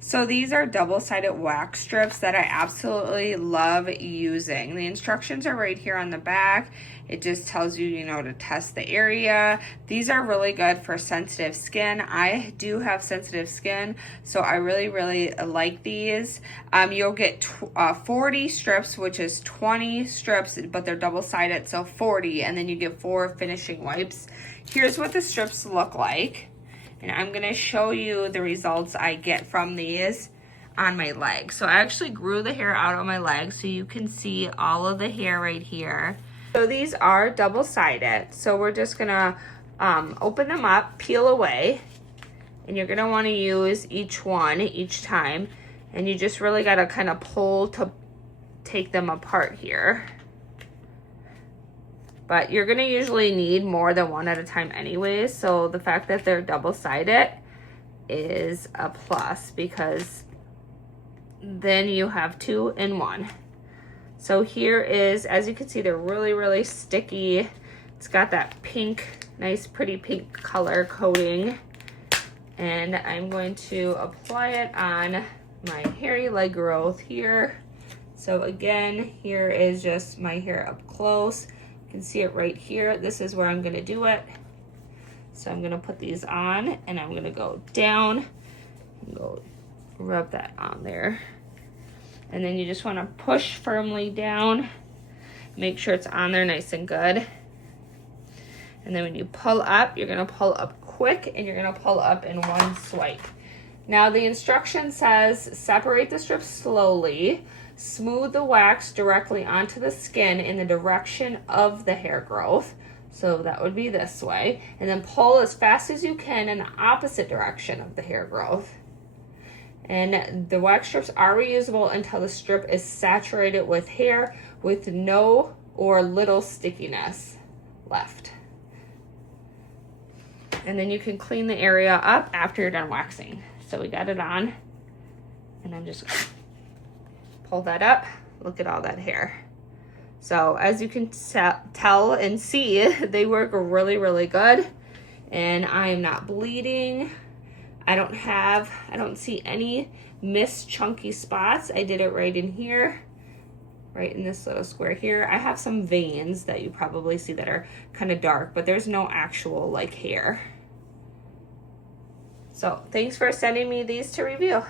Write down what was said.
So these are double-sided wax strips that I absolutely love using. The instructions are right here on the back. It just tells you, to test the area. These are really good for sensitive skin. I do have sensitive skin, so I really, really like these. You'll get 40 strips, which is 20 strips, but they're double-sided, so 40, and then you get 4 finishing wipes. Here's what the strips look like. And I'm gonna show you the results I get from these on my legs. So I actually grew the hair out on my legs so you can see all of the hair right here. So these are double-sided. So we're just gonna open them up, peel away, and you're gonna wanna use each one each time. And you just really gotta kind of pull to take them apart here. But you're gonna usually need more than one at a time anyways, so the fact that they're double-sided is a plus because then you have 2 in 1. So here is, as you can see, they're really, really sticky. It's got that pink, nice pretty pink color coating. And I'm going to apply it on my hairy leg growth here. So again, here is just my hair up close. You can see it right here. This is where I'm gonna do it. So I'm gonna put these on and I'm gonna go down and go rub that on there. And then you just wanna push firmly down. Make sure it's on there nice and good. And then when you pull up, you're gonna pull up quick and you're gonna pull up in one swipe. Now the instruction says separate the strips slowly. Smooth the wax directly onto the skin in the direction of the hair growth. So that would be this way. And then pull as fast as you can in the opposite direction of the hair growth. And the wax strips are reusable until the strip is saturated with hair with no or little stickiness left. And then you can clean the area up after you're done waxing. So we got it on. And I'm just pull that up, look at all that hair. So as you can tell and see, they work really, really good. And I am not bleeding. I don't see any missed chunky spots. I did it right in here, right in this little square here. I have some veins that you probably see that are kind of dark, but there's no actual like hair. So thanks for sending me these to review.